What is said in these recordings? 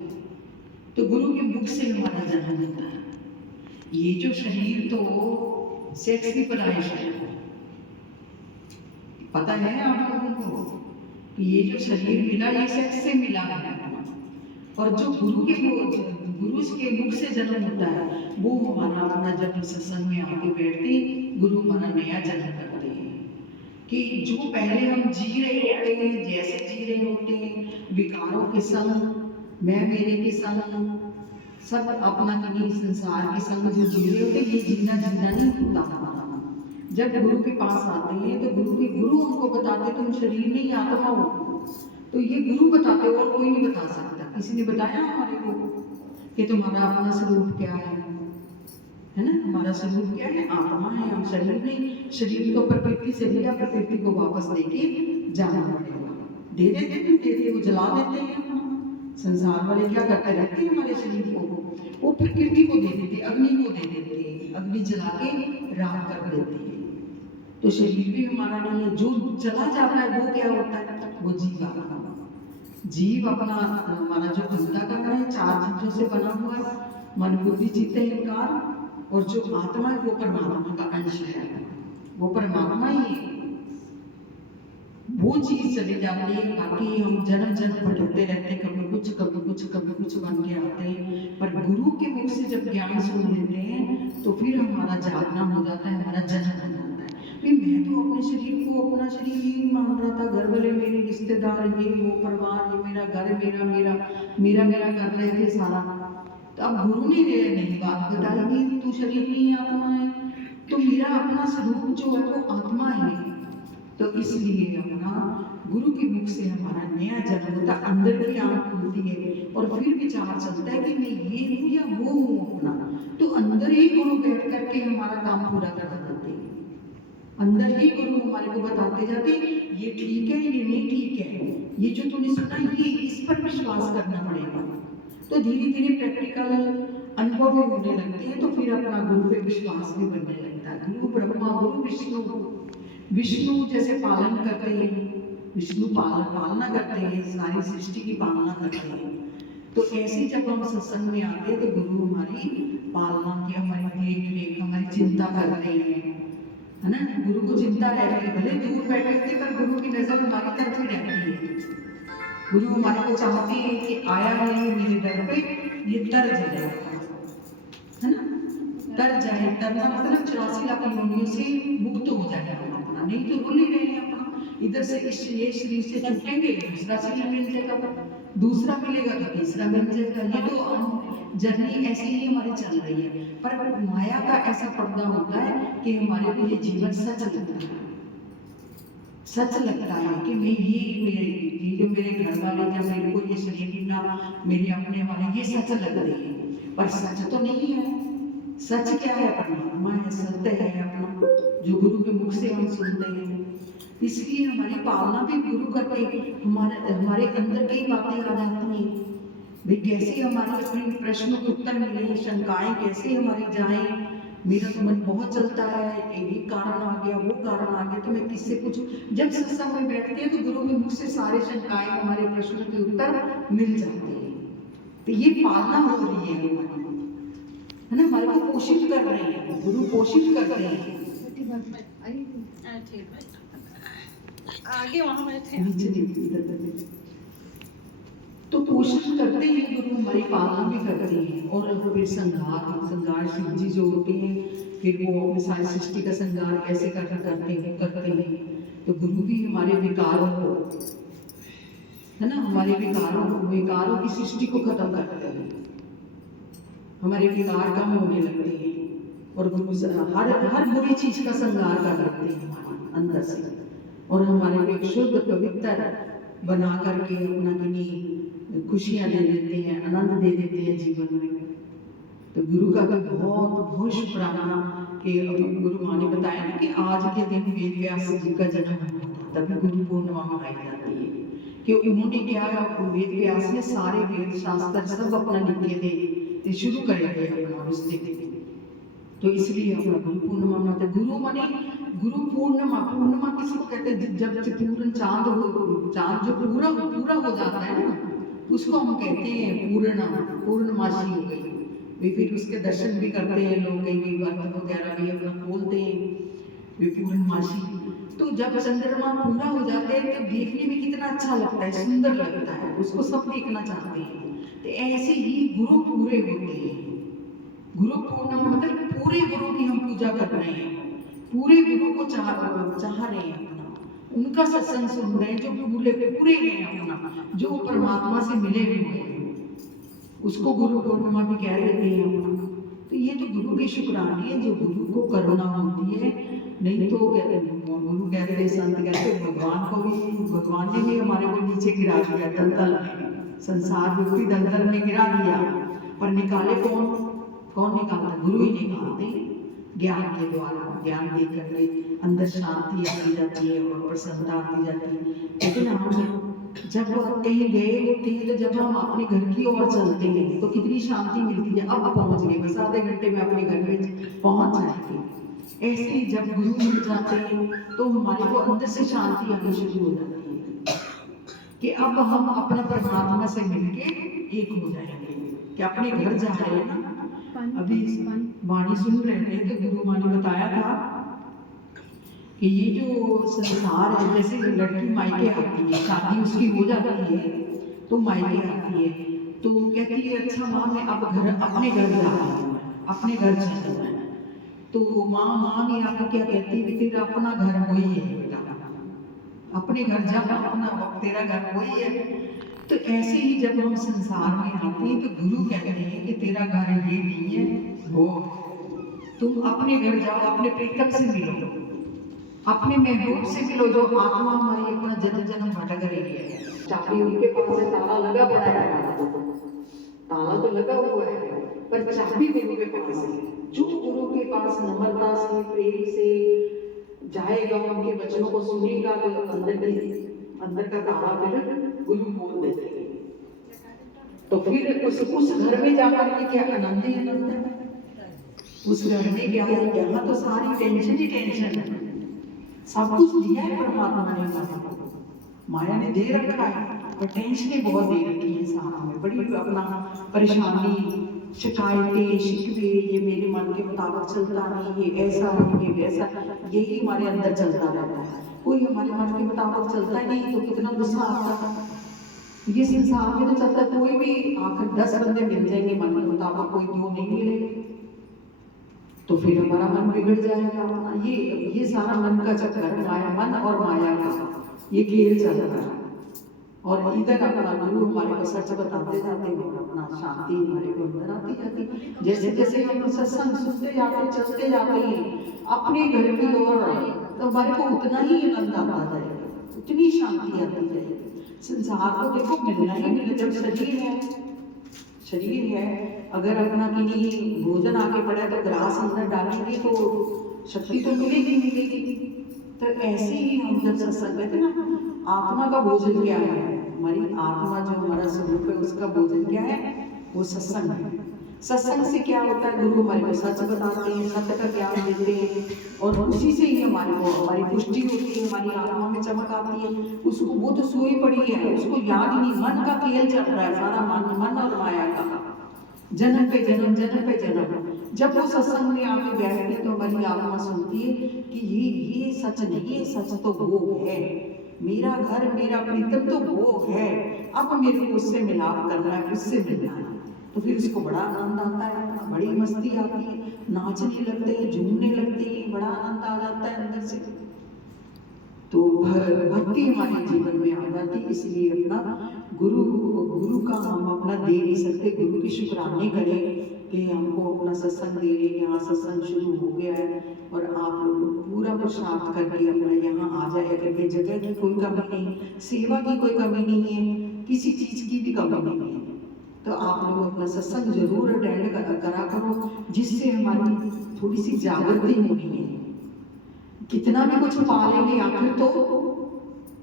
तो गुरु के मुख से हमारा जन्म होता है। ये जो शरीर तो सेक्स की पैदाइश है, पता है आप लोगों को कि ये जो शरीर मिला ये सेक्स से मिला है। और जो गुरु के मुख से जन्म होता है वो हमारा अपना, जब सत्संग में आके बैठते गुरु हमारा नया जन्म करते हैं कि जो पहले हम जी रहे होते हैं, जैसे जी रहे होते हैं, विकारों के संग, मैं मेरे के संग, सब अपना किन्हीं संसार के संग जो जी रहे होते, ये जीना जीना नहीं होता हमारा। जब गुरु के पास आते हैं तो गुरु हमको बताते तुम शरीर नहीं आत्मा हो। तो ये गुरु बताते और कोई नहीं बता सकता। किसी ने बताया हमारे को कि तुम्हारा अपना स्वरूप क्या है ना? हमारा स्वरूप क्या है? आत्मा है, हम शरीर नहीं। शरीर तो प्रकृति से लिया, प्रकृति को वापस लेके जाना पड़ेगा। दे देते नहीं देते, वो जला देते हैं। संसार वाले क्या करते रहते हैं हमारे शरीर को, वो प्रकृति को दे देते, अग्नि को दे देते, अग्नि जला के राख कर देते हैं। तो शरीर भी हमारा नहीं है। जो चला जाता है वो क्या होता है? वो जीव आत्मा। जीव अपना हमारा जो अंतःकरण है 4 चीजों से बना हुआ है, मन बुद्धि चित्त अहंकार, और जो आत्मा है वो परमात्मा का अंश है, वो परमात्मा ही है। वो चीज चली जाती है, बाकी हम जन्म जन्म भटकते रहते हैं, कभी कुछ कभी कुछ कभी कुछ बन के आते हैं। पर गुरु के मुख से जब ज्ञान सुन लेते हैं तो फिर हमारा जागना हो जाता है, हमारा जन्म हो जाता है। मैं तो अपने शरीर को अपना शरीर ही मान रहा था, घर वाले मेरे रिश्तेदार, ये वो परिवार, ये मेरा घर, मेरा मेरा मेरा मेरा कर रहे थे सारा। तो अब गुरु ने नई बात बताई कि तू शरीर नहीं आत्मा है, तो मेरा अपना स्वरूप जो है वो आत्मा है। तो इसलिए अपना गुरु के मुख से हमारा नया जन्म होता, अंदर की आंख खुलती है और फिर विचार चलता है कि मैं ये हूँ या वो हूँ अपना। तो अंदर ही गुरु बैठ करके हमारा काम पूरा कर देते हैं। अंदर ही गुरु हमारे को बताते जाते ये ठीक है, ये नहीं ठीक है, ये जो तूने सुना ये इस पर विश्वास करना पड़ेगा। तो धीरे धीरे प्रैक्टिकल अनुभव भी होने लगते हैं, तो फिर अपना गुरु पे विश्वास भी बनने लगता है। गुरु ब्रह्मा गुरु विष्णु, विष्णु जैसे पालन करते हैं, विष्णु पालना करते हैं, सारी सृष्टि की पालना करते हैं। तो ऐसे जब हम सत्संग में आते हैं तो गुरु हमारी पालना की, हमारी देख रेख, हमारी चिंता करते हैं, है ना? गुरु को चिंता रहती है, भले दूर बैठे थे पर गुरु की नजर हमारी तरफ ही रहती है। गुरु हमारे को चाहते हैं कि आया है ये मेरे दर पे, ये तर जाए, है ना? तर जाए, तरना मतलब 84 लाख योनियों से मुक्त हो जाए अपना। नहीं तो रुल ही रहे हैं अपना, इधर से ये शरीर से छूटेंगे, दूसरा शरीर मिल जाएगा, दूसरा मिलेगा तो तीसरा मिल जाएगा। ये तो जर्नी ऐसे ही हमारी चल रही है। पर माया का ऐसा पर्दा होता है कि हमारे को ये जीवन सच लगता है, सच लगता है कि मैं ये जो मेरे घर वाले या मेरे को ये शरीर मिला, मेरे अपने वाले, ये सच लग रही है, पर सच तो नहीं है। सच क्या है? परमात्मा है, सत्य है अपना, जो गुरु के मुख से हम सुनते हैं। इसलिए हमारी पालना भी गुरु करते हैं। हमारे अंदर की बातें आ जाती हैं भाई, कैसे हमारे अपने प्रश्नों के उत्तर मिले, शंकाएं कैसे हमारी जाएं। मेरा तो मन बहुत चलता है, ये कारण आ गया, वो कारण आ गया, तो मैं किससे पूछूं? जब सत्संग में बैठते हैं तो गुरु के मुख से सारे शंकाएं, हमारे प्रश्नों के उत्तर मिल जाते हैं। तो ये पालना हो रही है हमारी, है ना? हमारे को पोषित कर रहे हैं, गुरु पोषित कर रहे हैं। आगे वहां बैठे, तो पोषण करते हैं गुरु, हमारी पालना भी करते हैं। और फिर संगार शिव जी जो होते हैं, फिर वो सारी सृष्टि का संगार कैसे करते हैं। तो गुरु भी हमारे विकारों को, है ना, हमारे विकारों की सृष्टि को खत्म करते हैं। हमारे विकार कम होने लगते हैं और गुरु हर बुरी चीज का संगार कर रखते हैं हमारे अंदर से, और हमारे को एक शुद्ध पवित्र बना करके अपना किन्हीं खुशियां दे देते हैं, आनंद दे देते हैं जीवन में। तो गुरु का भी बहुत बहुत शुक्राना कि गुरु माँ ने बताया ना कि आज के दिन वेद व्यास जी का जन्म हुआ था, तभी गुरु पूर्णिमा मनाई जाती है। कि उन्होंने क्या, वेद व्यास ने सारे वेद शास्त्र सब अपना लिखे थे, शुरू करे थे अपना उससे। तो इसलिए अपना गुरु पूर्णिमा मनाते। गुरु माने गुरु पूर्णिमा, पूर्णिमा किसको कहते हैं? जब पूर्ण चांद जो पूरा हो जाता है ना, उसको हम कहते हैं पूर्णमासी हो गई। वे फिर उसके दर्शन भी करते हैं लोग, कई व्रत वगैरह भी अपना खोलते हैं वे पूर्णमासी। तो जब चंद्रमा पूरा हो जाते हैं तो देखने में कितना अच्छा लगता है, सुंदर लगता है, उसको सब देखना चाहते हैं। तो ऐसे ही गुरु पूरे होते हैं। गुरु पूर्णिमा मतलब पूरे गुरु की हम पूजा कर रहे हैं, पूरे गुरु को चाह रहे हैं अपना, उनका सत्संग सुन रहे हैं जो पूरे पूरे हैं अपना, जो परमात्मा से मिले हुए हैं, उसको गुरु पूर्णिमा भी कह देते हैं अपना। तो ये तो गुरु की शुक्रानी है जो गुरु को करुणा होती है। नहीं तो गुरु कहते हैं, संत कहते हैं, भगवान ने भी हमारे को नीचे गिरा दिया दलदल में, संसार रूपी दलदल में गिरा दिया, पर निकाले कौन निकालता? गुरु ही निकालते, ज्ञान के द्वारा। ज्ञान दे करके अंदर शांति आती जाती है और प्रसन्नता आती जाती है। लेकिन हम जब कहीं गए होते हैं, तो जब हम अपने घर की ओर चलते हैं तो कितनी शांति मिलती है। अब पहुंच गए, बस आधे घंटे में अपने घर में पहुंच जाएंगे। ऐसे ही जब गुरु मिल जाते हैं तो हमारे को अंदर से शांति आनी शुरू हो जाती है कि अब हम अपने परमात्मा से मिलके एक हो जाएंगे। कि अपने घर जा रहे हैं ना, अभी वाणी सुन रहे थे तो गुरु माँ ने बताया था कि ये जो संसार है, जैसे लड़की मायके आती है, शादी उसकी हो जाती है तो मायके आती है, तो कहती है अच्छा माँ मैं अब अपने घर जा रही हूँ, अपने घर चलना है। तो माँ ने आपको क्या कहती है कि तेरा अपना घर वही है बेटा, अपने घर जा, अपना तेरा घर वही है। तो ऐसे ही जब हम संसार में आते हैं तो गुरु कहते हैं कि तेरा घर ये नहीं है, वो तुम अपने घर जाओ, अपने प्रीतम से मिलो, अपने महबूब से मिलो, जो आत्मा हमारी अपना जन्म जन्म भटक रही है। चाबी उनके पास है, ताला लगा पड़ा है, ताला तो लगा हुआ है पर चाबी गुरु के पास है। जो गुरु के पास नम्रता से प्रेम से जाएगा, उनके वचनों को सुनेगा, तो अंदर का ताला फिर गुरु खोल देते हैं। तो फिर उस घर में जाकर के क्या आनंद ही आनंद है। उस घर में क्या है, यहाँ तो सारी टेंशन ही टेंशन है। सब कुछ दिया है परमात्मा ने, माया ने दे रखा है, पर टेंशनें बहुत दे रखी है इंसान में, बड़ी अपना परेशानी, शिकायतें, शिकवे, ये मेरे मन के मुताबिक चलता नहीं, ये ऐसा है, ये वैसा, यही हमारे अंदर चलता रहता है। कोई हमारे मन के मुताबिक चलता नहीं तो कितना गुस्सा आता है। ये संसार में तो चलता, कोई भी आकर 10 बंदे मिल जाएंगे मन के मुताबिक, कोई 2 नहीं मिलेंगे, तो फिर हमारा मन बिगड़ जाएगा। ये सारा मन का चक्कर, माया, मन और माया का ये खेल चल रहा है। और इधर अपना गुरु हमारे को सच बताते जाते हैं और अपना शांति हमारे को अंदर आती जाती। जैसे जैसे हम सत्संग सुनते जाते, चलते जाते हैं अपने घर की ओर, तो हमारे को उतना ही आनंद आता जाएगा, उतनी शांति आती जाएगी। संसार को देखो मिलना ही मिले, जब शरीर है, अगर अपना किन्हीं भोजन आके पड़ा है तो ग्रास अंदर डालेंगे तो शक्ति तो मिलेगी। तो ऐसे ही हम जब सत्संग करते ना, आत्मा का भोजन क्या है, हमारी आत्मा जो हमारा स्वरूप है उसका भोजन क्या है, वो सत्संग है। सत्संग से क्या होता है, गुरु हमारे को सच बताते हैं, सत्य का ज्ञान देते हैं, और उसी से ही हमारी पुष्टि होती है, हमारी आत्मा में चमक आती है। उसको वो तो सोई पड़ी है, उसको याद ही नहीं, मन का खेल चल रहा है सारा, मन और माया का, जन्म पे जन्म, जन्म पे जन्म। जब वो सत्संग में आके बैठते हैं तो हमारी आत्मा सुनती है कि ये सच नहीं है, सच तो वो है, मेरा घर, मेरा प्रीतम तो वो है, अब मेरे को उससे मिलाप करना है, उससे मिलना है। तो फिर उसको बड़ा आनंद आता है, बड़ी मस्ती आती है, नाचने लगते हैं, झूमने लगते हैं, बड़ा आनंद आ जाता है अंदर से। तो भक्ति हमारे जीवन में आ जाती है। इसलिए अपना गुरु का हम अपना दे नहीं सकते, गुरु की शुक्राने करें कि हमको अपना सत्संग दे रहे, यहाँ सत्संग शुरू हो गया है और आप लोग पूरा पुरुषार्थ करके अपना यहाँ आ जाए। अगर ये जगह की कोई कमी नहीं, सेवा की कोई कमी नहीं है, किसी चीज़ की भी कमी नहीं है, तो आप लोग अपना सत्संग जरूर अटेंड करा करो, जिससे हमारी थोड़ी सी जागृति होनी है। कितना भी कुछ पा लेंगे, आखिर तो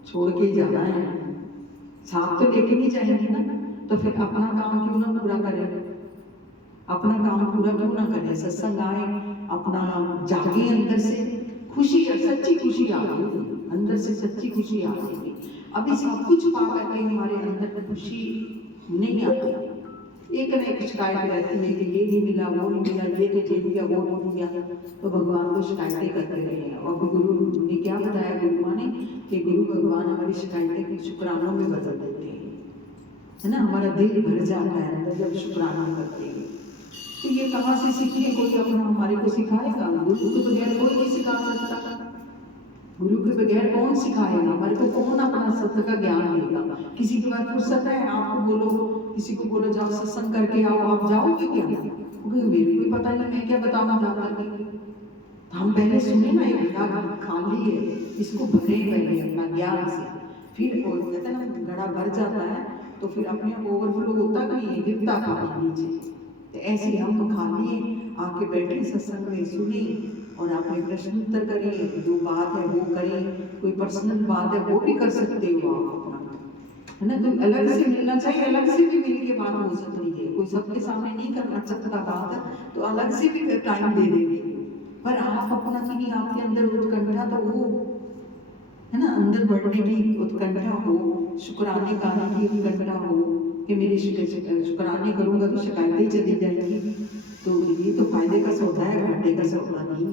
छोड़ के ही जाना है, साथ तो लेके नहीं जाएंगे ना। तो फिर अपना काम क्यों ना पूरा करें, अपना काम पूरा क्यों ना करें, सत्संग आए, अपना जागे, अंदर से खुशी, सच्ची खुशी आ गई, अंदर से सच्ची खुशी आ गई। अभी सब कुछ पा करके हमारे अंदर खुशी नहीं आती। एक न एक शिकायत रहती है कि ये नहीं मिला, वो नहीं मिला, ये तो दे दिया, वो नहीं दिया, तो भगवान को शिकायतें करते रहे हैं। और गुरु ने क्या बताया, गुरु माँ ने, कि गुरु भगवान हमारी शिकायतें की शुक्रानों में बदल देते हैं, है ना। हमारा दिल भर जाता है अंदर जब शुक्राना करते हैं। तो ये कहाँ से सीखे, कोई अपना हमारे को सिखाएगा? गुरु के बगैर कोई नहीं सिखा सकता। गुरु के बगैर कौन सिखाएगा हमारे को? कौन अपना सत्य का ज्ञान देगा? किसी के पास फुर्सत है? आपको बोलो, किसी को बोलो जाओ सत्संग करके आओ, आप जाओगे क्या? क्योंकि मेरे को पता नहीं, मैं क्या बताऊँ जा करके। हम पहले सुने ना, ये घड़ा खाली है, इसको भरे पहले अपना ज्ञान से, फिर कहते हैं ना घड़ा भर जाता है तो फिर अपने आप ओवरफ्लो होता नहीं है, गिरता पानी नीचे। तो ऐसे ही हम तो खाली आके बैठे सत्संग में, सुने और आपने प्रश्न उत्तर करें, जो बात है वो करें, कोई पर्सनल बात है वो भी कर सकते हो आप अपना, है ना। तो अलग से मिलना चाहिए, अलग से भी मिल के बात हो सकती है। कोई सबके सामने नहीं करना चाहता बात, तो अलग से भी टाइम दे देंगे। पर आप अपना कि नहीं, आपके अंदर उत्कंठा तो हो, है ना, अंदर बढ़ने की उत्कंठा हो, शुक्राने गाने की उत्कंठा हो कि मेरी शुक्राने करूंगा तो शिकायतें चली जाएंगी। तो ये तो फायदे का सौदा है, घाटे का सौदा नहीं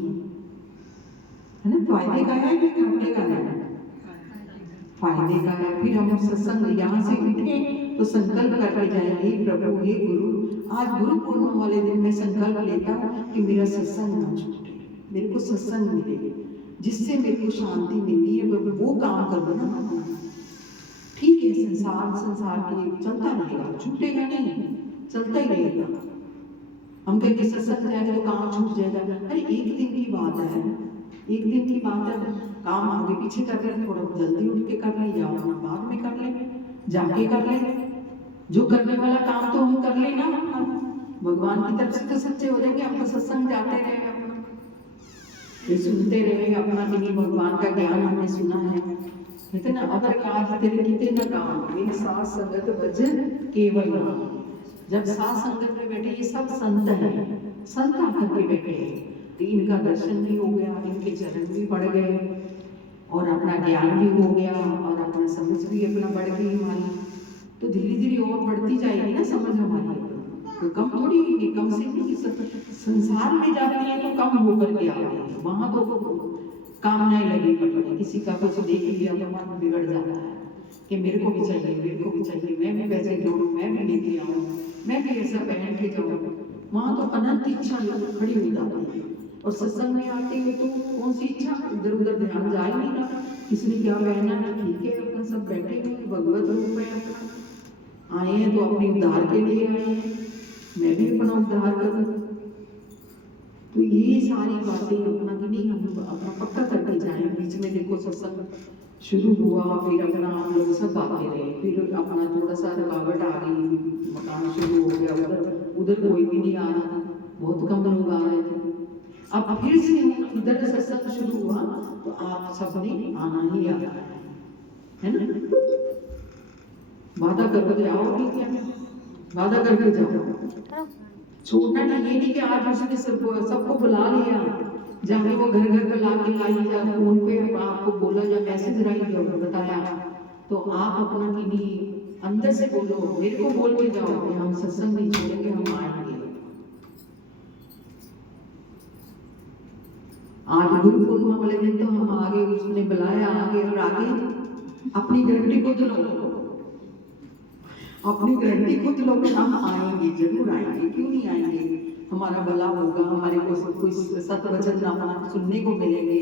है ना। फायदे का है कि घाटे का है? फायदे का है। फिर हम सत्संग यहाँ से उठे तो संकल्प करके जाएंगे, प्रभु हे गुरु, आज गुरु पूर्णिमा वाले दिन मैं संकल्प लेता हूँ कि मेरा सत्संग ना छूटे, मेरे को सत्संग मिले, जिससे मेरे को शांति मिलनी है, वो काम करो ना। ठीक है, संसार के चलता रहेगा, छूटेगा नहीं, चलता ही रहेगा। हम कहेंगे सत्संग जाएंगे तो काम छूट जाएगा। अरे एक दिन की बात है, एक दिन की बात है, काम आगे पीछे कर ले, थोड़ा जल्दी उठ के कर ले या अपना बाद में कर ले, जाके कर ले। जो करने वाला काम तो हम कर ले ना, भगवान की तरफ से तो सच्चे हो जाएंगे। हम तो सत्संग जाते रहे, अपना ये सुनते रहे, अपना कि नहीं भगवान का ज्ञान हमने सुना है, कहते ना अगर काज तेरे किते न काम, मेरी साथ संगत भजन केवल राम। जब साथ संगत में बैठे, ये सब संत है, संत आकर के बैठे हैं, तो इनका दर्शन भी हो गया, इनके चरण भी बढ़ गए और अपना ज्ञान भी हो गया और अपना समझ भी अपना बढ़ गई हमारी। तो धीरे धीरे और बढ़ती जाएगी ना समझ हमारी, तो कम थोड़ी होगी, कम से नहीं। संसार में जाती है तो कम होकर के आते हैं, वहां तो कामनाएं लगी पड़ी है, किसी का कुछ देख लिया तो मन बिगड़ जाता है कि मेरे को भी चाहिए, मेरे को भी चाहिए, मैं भी पैसे जोड़ूं, मैं भी लेके आऊं, मैं भी ऐसा पहन के जाऊं। वहां तो अनंत इच्छा खड़ी हो जाती है। और सत्संग में आते हुए तो कौन सी इच्छा, इधर उधर ध्यान जा ही नहीं रहा, किसने क्या पहना है, ठीक है, अपना सब बैठे हुए भगवत रूप में अपना आए हैं, तो अपने उद्धार के लिए आए हैं, मैं भी अपना उद्धार करूं। तो ये सारी बातें अपना कि नहीं, हम अपना पक्का करके जाए। बीच में देखो सत्संग शुरू हुआ, फिर अपना हम लोग सब आते रहे, फिर अपना थोड़ा सा रुकावट आ गई, मकान शुरू हो गया, उधर उधर कोई भी नहीं आ रहा था, बहुत कम लोग आ रहे थे। अब फिर से इधर सत्संग शुरू हुआ तो आप सबने आना ही आना है ना। वादा करके आओगे क्या? वादा करके जाओ, छोड़ना नहीं। ये नहीं कि आज उसने सबको बुला लिया, जाके वो घर घर बुला के लाई, या फोन पे आपको बोला या मैसेज आई बताया, तो आप अपना कि नहीं अंदर से बोलो, मेरे को बोल के जाओ कि हम सत्संग नहीं छोड़ेंगे, हम आएंगे। आज गुरु पूर्णिमा वाले दिन तो हम आगे, उसने बुलाया आगे, और आगे अपनी गारंटी खुद लो, अपनी गारंटी खुद लो कि हम आएंगे, जरूर आएंगे, क्यों नहीं आएंगे। हमारा भला होगा, हमारे को कोई सत्य वचन अपना सुनने को मिलेंगे,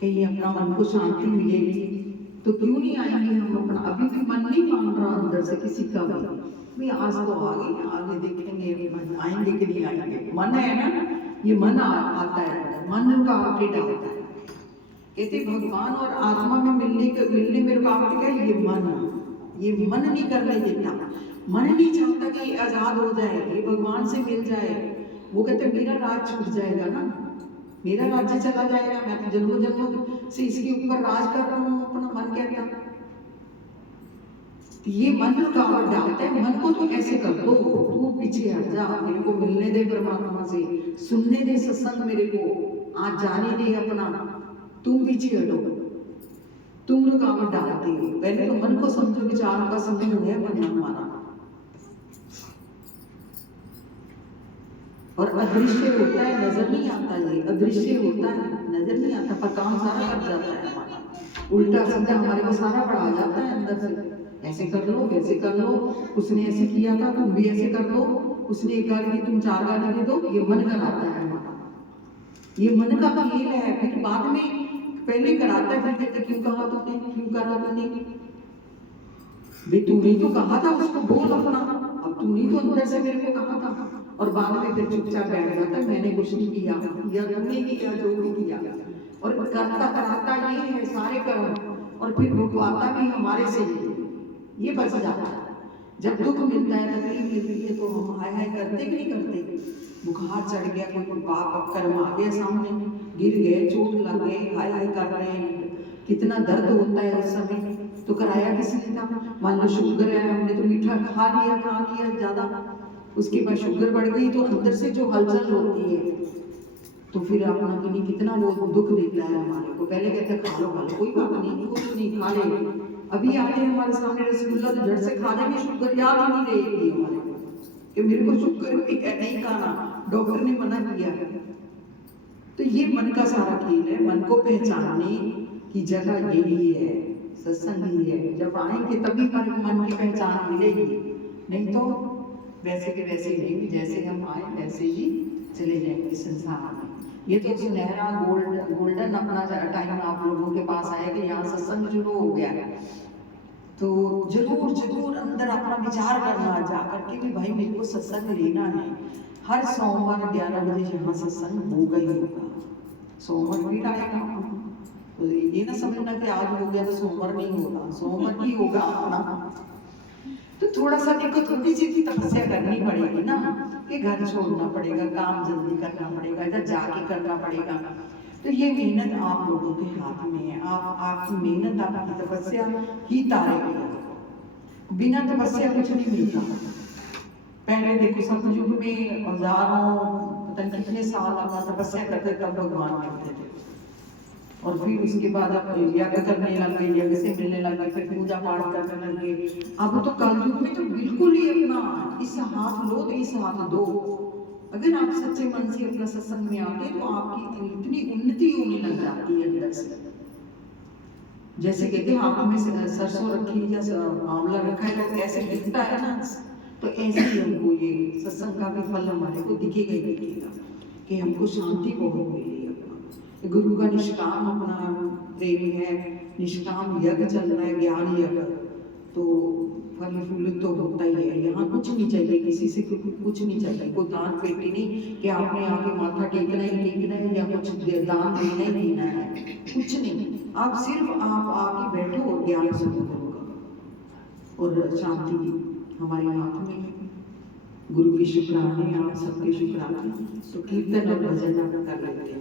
कहीं अपना मन को शांति मिलेगी, तो क्यों नहीं आएंगे हम अपना। अभी भी मन नहीं मान रहा अंदर से किसी का भी आज तो आगे देखेंगे आएंगे कि नहीं आएंगे। मन है ना, ये मन आता है, मन रुकावटें डालता है। कहते भगवान और आत्मा में मिलने में रुकावट क्या है? ये मन नहीं करने देता, मन नहीं चाहता कि ये आजाद हो जाए, ये भगवान से मिल जाए। वो कहते मेरा राज छूट जाएगा ना, मेरा राज्य चला जाएगा, मैं तो जन्मों जन्मों से इसके ऊपर राज कर रहा हूँ, अपना मन कहता। ये मन रुकावट डालता है, मन को तो ऐसे कर दो, तू पीछे हट जा, मेरे को मिलने दे परमात्मा से, सुनने दे सत्संग मेरे को, आज जाने दे अपना, तुम पीछे हटो, तुम रुकावट डालते हो। पहले तो मन को समझो, विचारों का समूह है मन हमारा, और अदृश्य होता है, नजर नहीं आता, ये अदृश्य होता है, नजर नहीं आता, पर काम सारा कर जाता है हमारा, उल्टा सीधा हमारे को सारा पढ़ा जाता है अंदर से। ऐसे कर लो, वैसे कर लो, उसने ऐसे किया था तुम भी ऐसे कर लो, उसने एक गाली दी तुम 4 गाली दे दो, ये मन कराता है हमारा, ये मन का खेल है। फिर बाद में पहले कराता है, फिर कहते क्यों कहा तुमने, क्यों करा तुमने, भाई तूने तो कहा था उसको बोल अपना, अब तूने तो अंदर से मेरे को कहा था। और बाद में फिर चुपचाप बैठ जाता है, मैंने कुछ नहीं किया, या तूने किया जो भी किया। और करता कराता ये है सारे कर्म, और फिर भुगवाता भी हमारे से ये बच जाता है। जब दुख मिलता है, तकलीफ मिलती है, तो हम हाय हाय करते कि नहीं करते, बुखार चढ़ गया, कोई पाप कर्म आ गया सामने, गिर गए, चोट लग गए, हाय हाय कर रहे हैं, कितना दर्द होता है उस समय। तो कराया किसने था, मान लो शुगर है, हमने तो मीठा खा लिया ज्यादा, उसके बाद शुगर बढ़ गई, तो अंदर से जो हलचल होती है, तो फिर अपना किन्हीं कितना वो दुख देता है हमारे को। पहले कहते खा लो कोई बात नहीं, कुछ नहीं, खा ले, अभी आ जाए हमारे सामने रसगुल्ला तो झट से खा लेंगे, शुगर याद ही नहीं रहेगी हमारे को कि मेरे को शुगर भी है, नहीं खाना, डॉक्टर ने मना किया है। तो ये मन का सारा खेल है, मन को पहचानने की जगह यही है, सत्संग ही है। जब आएंगे तभी मन की पहचान मिलेगी, नहीं तो वैसे के वैसे रहेंगे, जैसे हम आए वैसे ही चले जाएंगे संसार में। ये तो सुनहरा गोल्डन अपना टाइम आप लोगों के पास आया कि यहाँ सत्संग शुरू हो गया है, तो जरूर जरूर अंदर अपना विचार करना जा करके भी भाई मेरे को सत्संग लेना है। हर सोमवार 11 बजे यहाँ सत्संग होगा ही होगा, सोमवार फिर आएगा, तो ये ना समझना कि आज हो गया तो सोमवार नहीं होगा, सोमवार ही होगा अपना। तो थोड़ा सा देखो, थोड़ी सी तपस्या करनी पड़ेगी ना, कि घर छोड़ना पड़ेगा, काम जल्दी करना पड़ेगा, इधर जाके करना पड़ेगा। तो ये मेहनत आप लोगों के हाथ में है, आपकी मेहनत, आपकी तपस्या ही तारेगी। बिना तपस्या कुछ नहीं मिलता। पहले देखो सतयुग में हजारों पता नहीं कितने साल आप तपस्या करते तब भगवान मिलते थे, और फिर उसके बाद आप यज्ञ करने लग गए, यज्ञ से मिलने लग गए, फिर पूजा पाठ करने लग गए। अब तो कलयुग में तो बिल्कुल ही अपना इस हाथ लो तो इस हाथ दो। अगर आप सच्चे मन से अपना सत्संग में आते तो आपकी इतनी उन्नति होने लग जाती है अंदर से। जैसे कहते हाथ में सरसों रखी या आंवला रखा है तो ऐसे दिखता है ना, तो ऐसे ही हमको ये सत्संग का भी फल हमारे को दिखेगा ही दिखेगा कि हमको शांति बहुत मिली। गुरु का निष्काम अपना प्रेम है, निष्काम यज्ञ चल रहा है, ज्ञान यज्ञ, तो फल फूल तो होता ही है। यहाँ कुछ नहीं चाहिए, किसी से कुछ नहीं चाहिए, कोई दान पेटी नहीं कि आपने आके माथा टेकना है या कुछ दान देना ही देना है, कुछ नहीं। आप सिर्फ आप आके बैठो और ज्ञान सुनो गुरु का, और शांति हमारे हाथ में। गुरु की शुक्राने, आप सबके शुक्राने। तो कीर्तन और भजन कर लेते हैं।